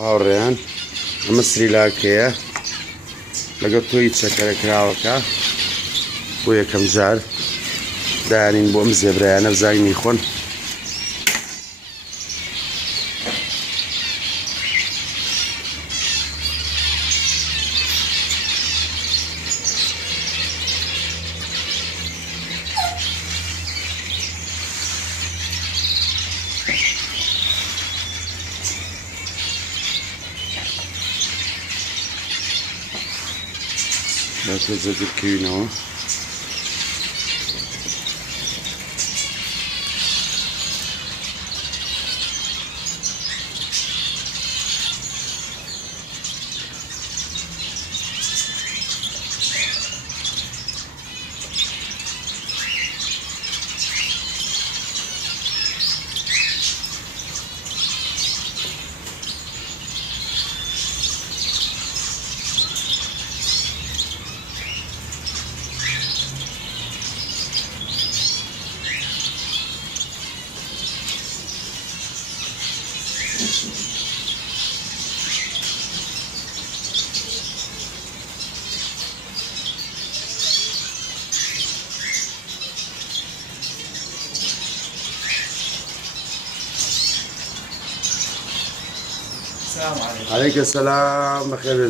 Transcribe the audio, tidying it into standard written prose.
هاوڕێیان ئەمە سریلاکەیە لەگەڵ تۆی چەکەرە کراوەکە بۆ یەکەم جار دایانین بۆ ئەم زێبرایانە بزانینی خۆن. بەتە زەدرکەوینەوە السلام عليكم. عليك السلام بخير.